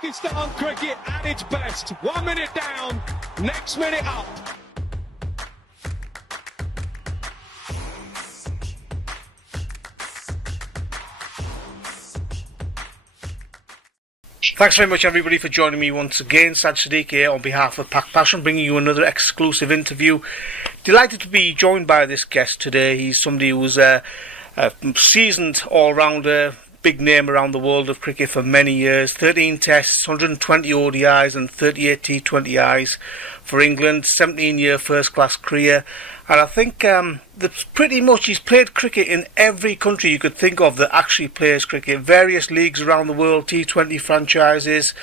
Pakistan cricket at its best. 1 minute down, next minute up. Thanks very much everybody for joining me once again. Sad Sadiq here on behalf of PakPassion, bringing you another exclusive interview. Delighted to be joined by this guest today. He's somebody who's a seasoned all-rounder, big name around the world of cricket for many years. 13 tests, 120 ODIs and 38 T20Is for England, 17-year first-class career. And I think that's pretty much, he's played cricket in every country you could think of that actually plays cricket. Various leagues around the world, T20 franchises.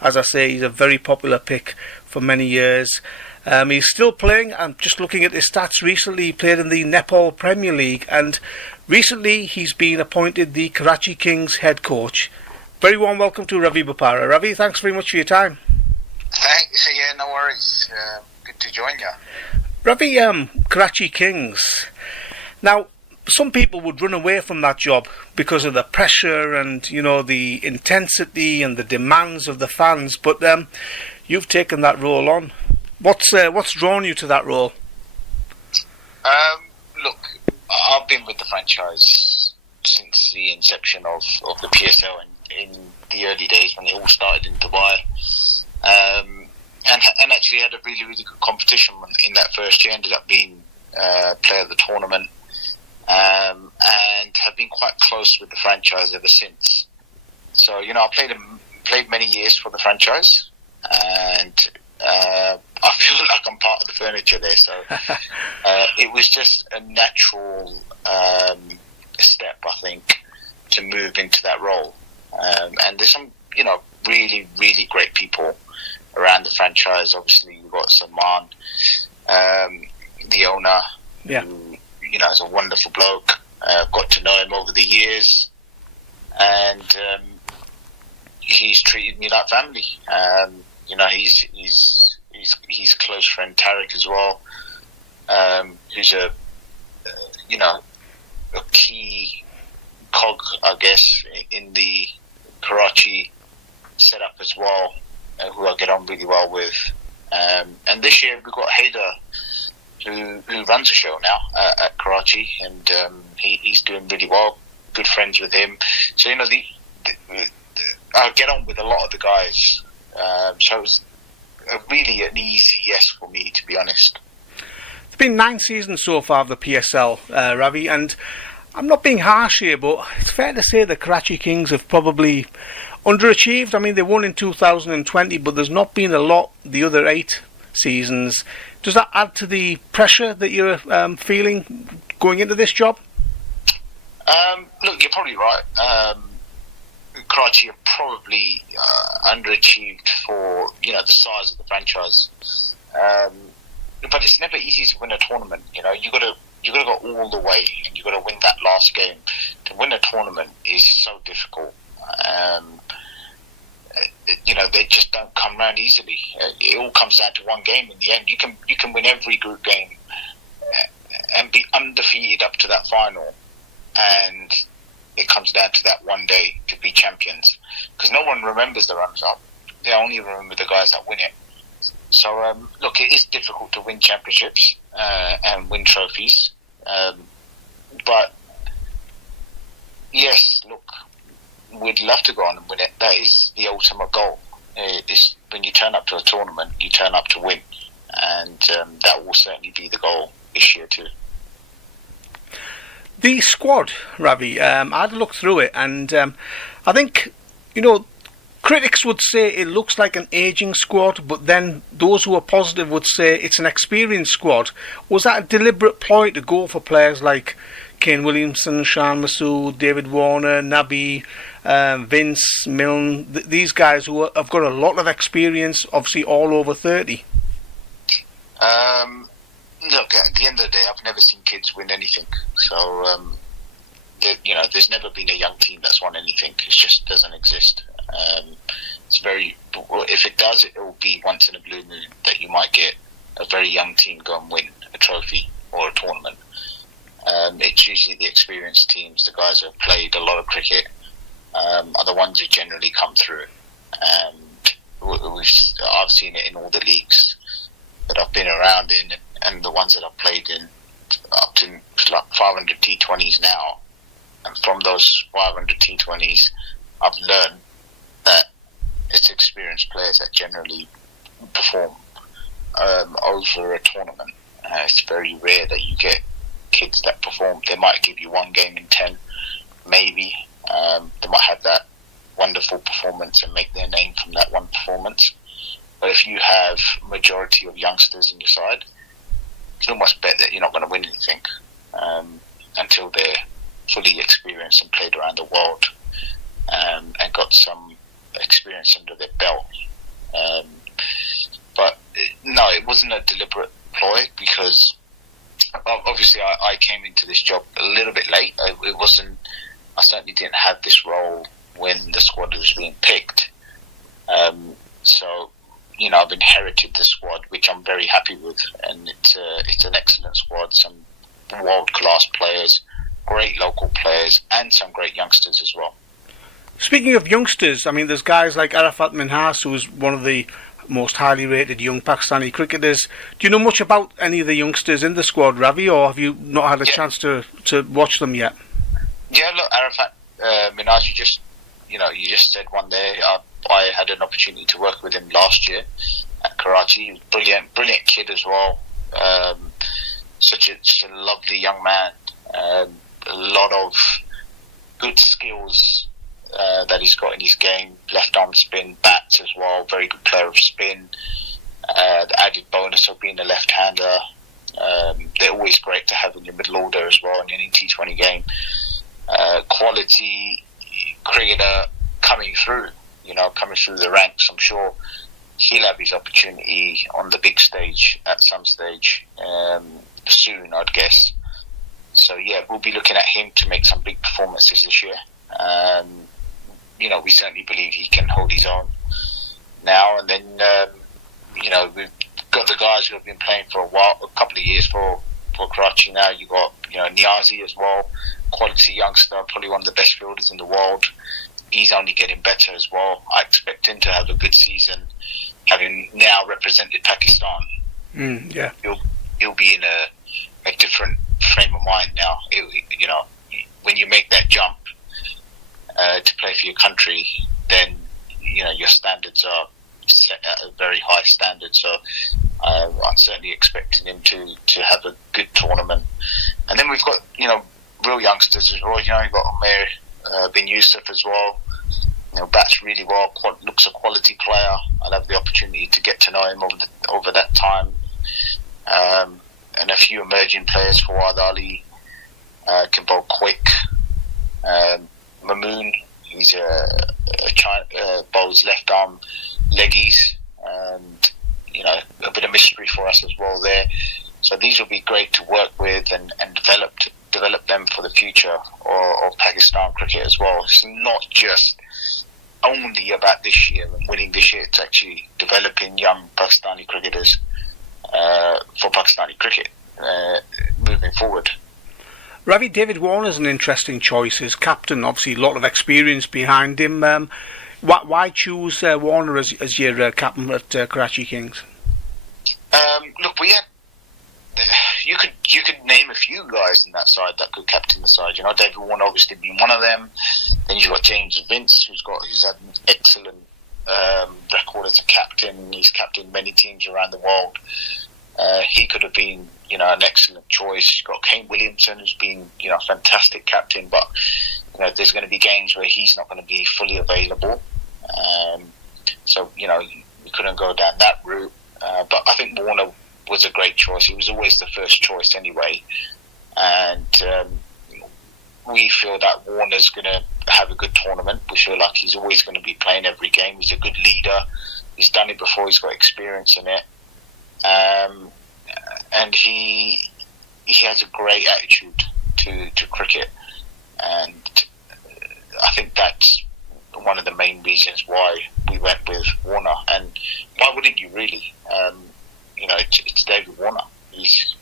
As I say, he's a very popular pick for many years. He's still playing. I'm just looking at his stats recently. He played in the Nepal Premier League, and recently he's been appointed the Karachi Kings head coach. Very warm welcome to Ravi Bopara. Ravi, thanks very much for your time. Thanks, yeah, no worries. Good to join you. Ravi, Karachi Kings. Now, some people would run away from that job because of the pressure and, you know, the intensity and the demands of the fans, but you've taken that role on. What's drawn you to that role? Look, I've been with the franchise since the inception of the PSL in the early days when it all started in Dubai. And actually had a really, really good competition in that first year. Ended up being player of the tournament, and have been quite close with the franchise ever since. So, you know, I played many years for the franchise, and I feel like I'm part of the furniture there. So it was just a natural step, I think, to move into that role. And there's some, you know, really, really great people around the franchise. Obviously, you've got Salman, the owner, who, you know, is a wonderful bloke. I've got to know him over the years, and he's treated me like family. You know, he's close friend Tariq as well, who's a key cog, I guess, in the Karachi setup as well, who I get on really well with. And this year we've got Haider, who runs the show now at Karachi, and he's doing really well. Good friends with him. So, you know, I get on with a lot of the guys. So it was really an easy yes for me, to be honest. It's been 9 seasons so far of the PSL, Ravi, and I'm not being harsh here, but it's fair to say the Karachi Kings have probably underachieved. I mean, they won in 2020, but there's not been a lot the other 8 seasons. Does that add to the pressure that you're feeling going into this job? Look, you're probably right. Karachi are probably underachieved for, you know, the size of the franchise. But it's never easy to win a tournament. You know, you got to go all the way, and you got to win that last game. To win a tournament is so difficult. You know, they just don't come around easily. It all comes down to one game in the end. You can win every group game and be undefeated up to that final, and it comes down to that one day to be champions, because no one remembers the runners-up. They only remember the guys that win it. So, look, it is difficult to win championships and win trophies. But, yes, look, we'd love to go on and win it. That is the ultimate goal. Is when you turn up to a tournament, you turn up to win. And that will certainly be the goal this year too. The squad, Ravi, I had a look through it, and I think, you know, critics would say it looks like an ageing squad, but then those who are positive would say it's an experienced squad. Was that a deliberate ploy to go for players like Kane Williamson, Shan Masood, David Warner, Nabi, Vince, Milne, these guys who have got a lot of experience, obviously all over 30? Look, at the end of the day, I've never seen kids win anything. So, you know, there's never been a young team that's won anything. It just doesn't exist. It's very, if it does, it will be once in a blue moon that you might get a very young team go and win a trophy or a tournament. It's usually the experienced teams, the guys who have played a lot of cricket, are the ones who generally come through. I've seen it in all the leagues that I've been around in, and the ones that I've played in, up to like 500 T20s now. And from those 500 T20s, I've learned that it's experienced players that generally perform over a tournament. It's very rare that you get kids that perform. They might give you one game in 10, maybe. They might have that wonderful performance and make their name from that one performance. But if you have majority of youngsters in your side, you can almost bet that you're not going to win anything until they're fully experienced and played around the world and got some experience under their belt. But no, it wasn't a deliberate ploy, because obviously I came into this job a little bit late. It wasn't. I certainly didn't have this role when the squad was being picked. So, you know, I've inherited the squad, which I'm very happy with, and it's an excellent squad. Some world-class players, great local players, and some great youngsters as well. Speaking of youngsters, I mean, there's guys like Arafat Minhas, who's one of the most highly rated young Pakistani cricketers. Do you know much about any of the youngsters in the squad, Ravi, or have you not had a chance to watch them yet? Yeah, look, Arafat Minhas, you just said one day. I had an opportunity to work with him last year at Karachi. He was brilliant kid as well. Such a lovely young man. A lot of good skills that he's got in his game. Left arm spin, bats as well. Very good player of spin. The added bonus of being a left-hander. They're always great to have in your middle order as well in any T20 game. Quality cricketer coming through the ranks. I'm sure he'll have his opportunity on the big stage at some stage soon, I'd guess. So yeah, we'll be looking at him to make some big performances this year. We certainly believe he can hold his own now. And then we've got the guys who have been playing for a couple of years for Karachi now. You got Niazi as well, quality youngster, probably one of the best fielders in the world. He's only getting better as well. I expect him to have a good season, having now represented Pakistan. He'll be in a different frame of mind now. When you make that jump to play for your country, then your standards are set at a very high standard. So I'm certainly expecting him to have a good tournament. And then we've got real youngsters as well. You've got Umair bin Yusuf as well. Bats really well. Looks a quality player. I'll have the opportunity to get to know him over that time. And a few emerging players. Fawad Ali can bowl quick. Mamoon, he's bowls left arm leggies, and a bit of mystery for us as well there. So these will be great to work with and develop them for the future of Pakistan cricket as well. It's not just only about this year and winning this year. It's actually developing young Pakistani cricketers for Pakistani cricket moving forward. Ravi, David Warner's an interesting choice as captain. Obviously, a lot of experience behind him. Why choose Warner as your captain at Karachi Kings? Look, we had. You could name a few guys in that side that could captain the side. David Warner obviously being one of them. Then you've got James Vince, who's had an excellent record as a captain. He's captained many teams around the world. He could have been, an excellent choice. You've got Kane Williamson, who's been, a fantastic captain, but there's going to be games where he's not going to be fully available. So we couldn't go down that route. But I think Warner was a great choice. He was always the first choice anyway, and we feel that Warner's going to have a good tournament. We feel like he's always going to be playing every game. He's a good leader. He's done it before. He's got experience in it. And he has a great attitude to cricket, and I think that's one of the main reasons why we went with Warner. And why wouldn't you really? It's David Warner. He's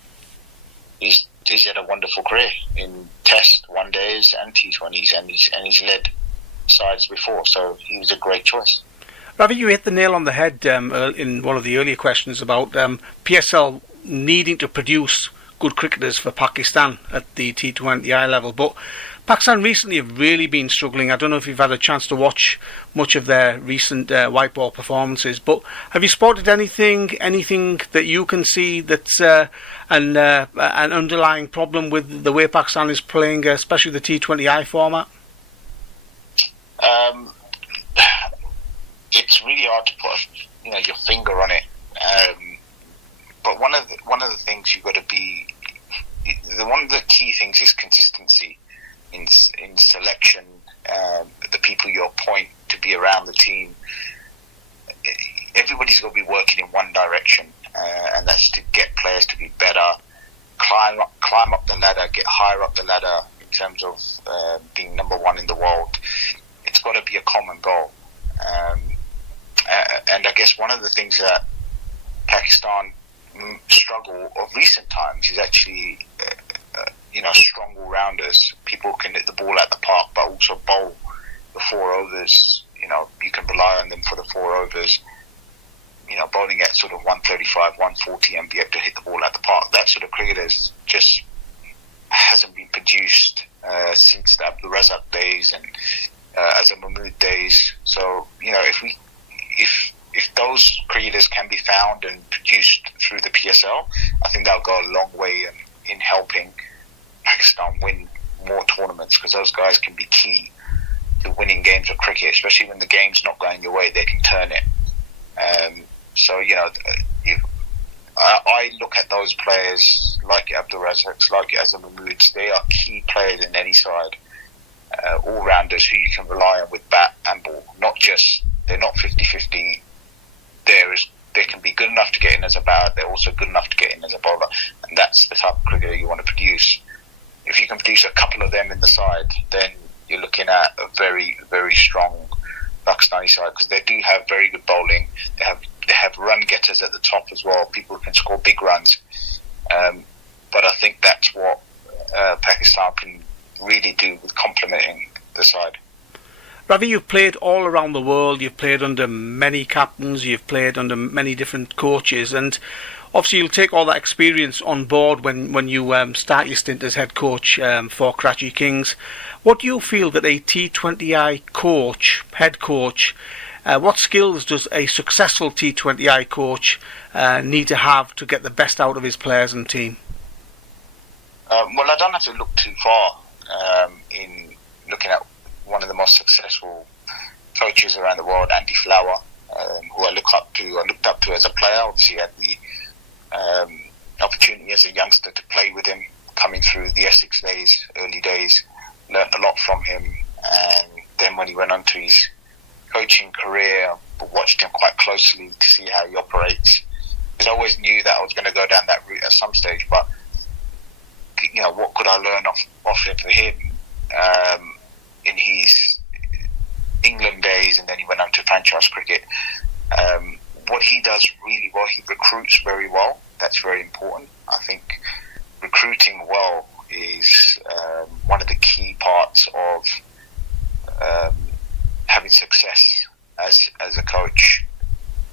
had a wonderful career in Test, One Days, and T20s, and he's led sides before, so he was a great choice. Ravi, you hit the nail on the head in one of the earlier questions about PSL needing to produce good cricketers for Pakistan at the T20I level, but Pakistan recently have really been struggling. I don't know if you've had a chance to watch much of their recent white ball performances, but have you spotted anything that you can see that's an underlying problem with the way Pakistan is playing, especially the T20I format? It's really hard to put your finger on it. But one of the things you've got to be, one of the key things is consistency in selection. The people you appoint to be around the team, everybody's got to be working in one direction, and that's to get players to be better, climb up the ladder, get higher up the ladder in terms of being number one in the world. It's got to be a common goal. And I guess one of the things that Pakistan struggle of recent times is actually, strong all-rounders. People can hit the ball at the park, but also bowl the 4 overs. You can rely on them for the 4 overs. Bowling at sort of 135, 140 and be able to hit the ball at the park. That sort of cricket just hasn't been produced since the Abdul-Razzaq days and as a Mahmood days. So, if those cricketers can be found and produced through the PSL, I think that'll go a long way in helping Pakistan win more tournaments, because those guys can be key to winning games of cricket, especially when the game's not going your way. They can turn it. I look at those players like Abdul Razzaqs, like Azam Mahmoods. They are key players in any side, all-rounders who you can rely on with bat and ball. They're not 50-50. They can be good enough to get in as a batter. They're also good enough to get in as a bowler, and that's the type of cricketer you want to produce. If you can produce a couple of them in the side, then you're looking at a very, very strong Pakistani side, because they do have very good bowling. They have run getters at the top as well, people who can score big runs. But I think that's what Pakistan can really do with complementing the side. Ravi, you've played all around the world. You've played under many captains. You've played under many different coaches, and obviously you'll take all that experience on board when you start your stint as head coach for Karachi Kings. What do you feel that a T20I head coach, what skills does a successful T20I coach need to have to get the best out of his players and team? Well, I don't have to look too far in looking at one of the most successful coaches around the world, Andy Flower, who I looked up to as a player. Obviously, had the opportunity as a youngster to play with him, coming through the Essex days, early days. Learned a lot from him, and then when he went on to his coaching career, watched him quite closely to see how he operates. Because I always knew that I was going to go down that route at some stage, but what could I learn off it for him in his England days, and then he went on to franchise cricket. What he does really well, he recruits very well. That's very important. I think recruiting well is one of the key parts of having success as a coach.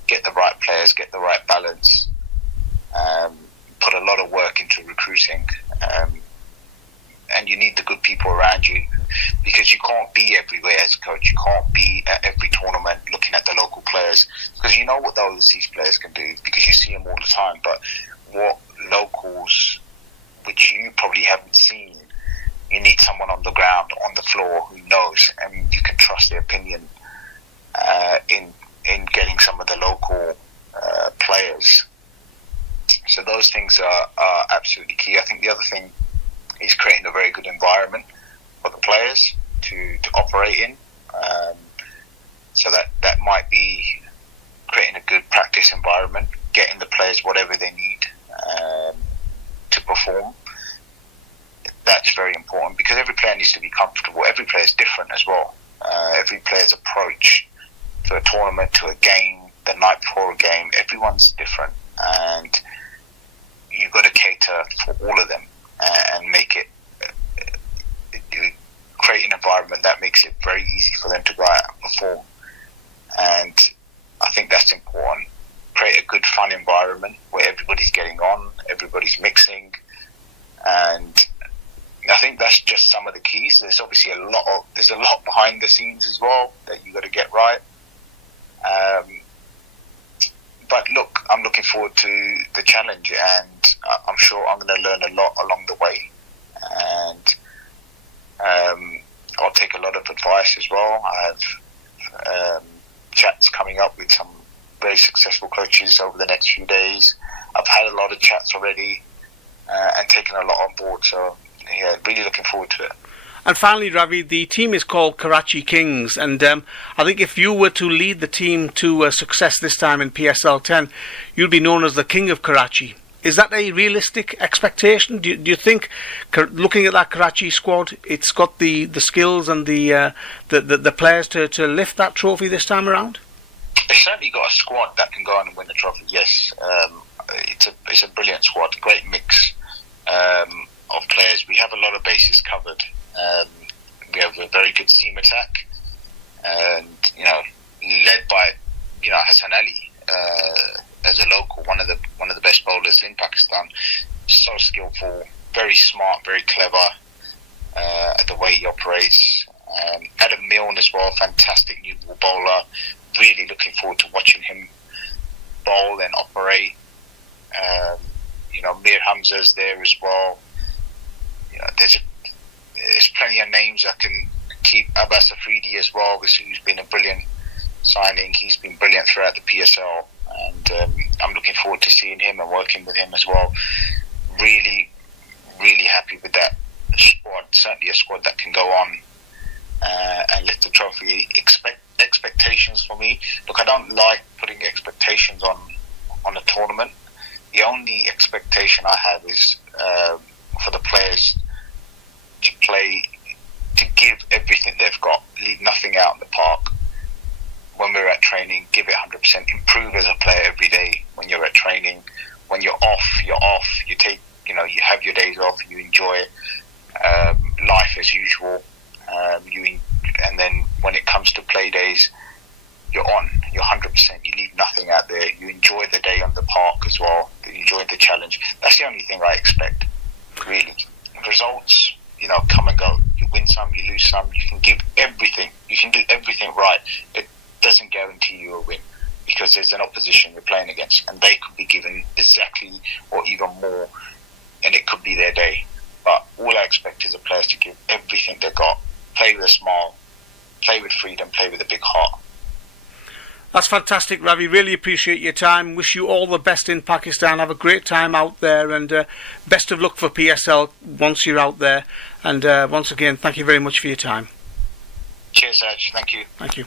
Get the right players, get the right balance, put a lot of work into recruiting, and you need the good people around you, because you can't be everywhere as a coach. You can't be at every tournament looking at the local players, because you know what the overseas players can do because you see them all the time. But what locals, which you probably haven't seen, you need someone on the ground, on the floor, who knows, and you can trust their opinion in getting some of the local players. So those things are absolutely key. I think the other thing is creating a very good environment for the players to operate in. So that might be creating a good practice environment, getting the players whatever they need to perform. That's very important, because every player needs to be comfortable. Every player is different as well. Every player's approach to a tournament, to a game, the night before a game, everyone's different, and you've got to cater for all of them and make it create an environment that makes it very easy for them to go out and perform. And that's important. Create a good, fun environment where everybody's getting on, everybody's mixing, and I think that's just some of the keys. There's obviously there's a lot behind the scenes as well that you got to get right. But look, I'm looking forward to the challenge, and I'm sure I'm going to learn a lot along the way. And I'll take a lot of advice as well. I have chats coming up with some very successful coaches over the next few days. I've had a lot of chats already and taken a lot on board. So, yeah, really looking forward to it. And finally, Ravi, the team is called Karachi Kings, and I think if you were to lead the team to success this time in PSL 10, you'd be known as the King of Karachi. Is that a realistic expectation? Do you think, looking at that Karachi squad, it's got the skills and the players to lift that trophy this time around? It's certainly got a squad that can go on and win the trophy, yes. It's a brilliant squad, great mix of players. We have a lot of bases covered. We have a very good seam attack, and led by Hassan Ali as a local, one of the best bowlers in Pakistan. So skillful, very smart, very clever at the way he operates. Adam Milne as well, fantastic new ball bowler. Really looking forward to watching him bowl and operate. Mir Hamza's there as well. There's plenty of names I can keep. Abbas Afridi as well, who's been a brilliant signing. He's been brilliant throughout the PSL, and I'm looking forward to seeing him and working with him as well. Really, really happy with that squad. Certainly a squad that can go on and lift the trophy. Expectations for me. Look, I don't like putting expectations on a tournament. The only expectation I have is for the players to play, to give everything they've got, leave nothing out in the park. When we're at training, give it 100%. Improve as a player every day. When you're at training, when you're off, you're off. You take, you have your days off. You enjoy life as usual. And then when it comes to play days, you're on. You're 100%. You leave nothing out there. You enjoy the day on the park as well. You enjoy the challenge. That's the only thing I expect, really. Results, come and go. You win some, you lose some. You can give everything. You can do everything right. It doesn't guarantee you a win, because there's an opposition you're playing against, and they could be given exactly or even more, and it could be their day. But all I expect is the players to give everything they've got. Play with a smile, play with freedom, play with a big heart. That's fantastic, Ravi. Really appreciate your time. Wish you all the best in Pakistan. Have a great time out there, and best of luck for PSL once you're out there. And once again, thank you very much for your time. Cheers, Serge. Thank you. Thank you.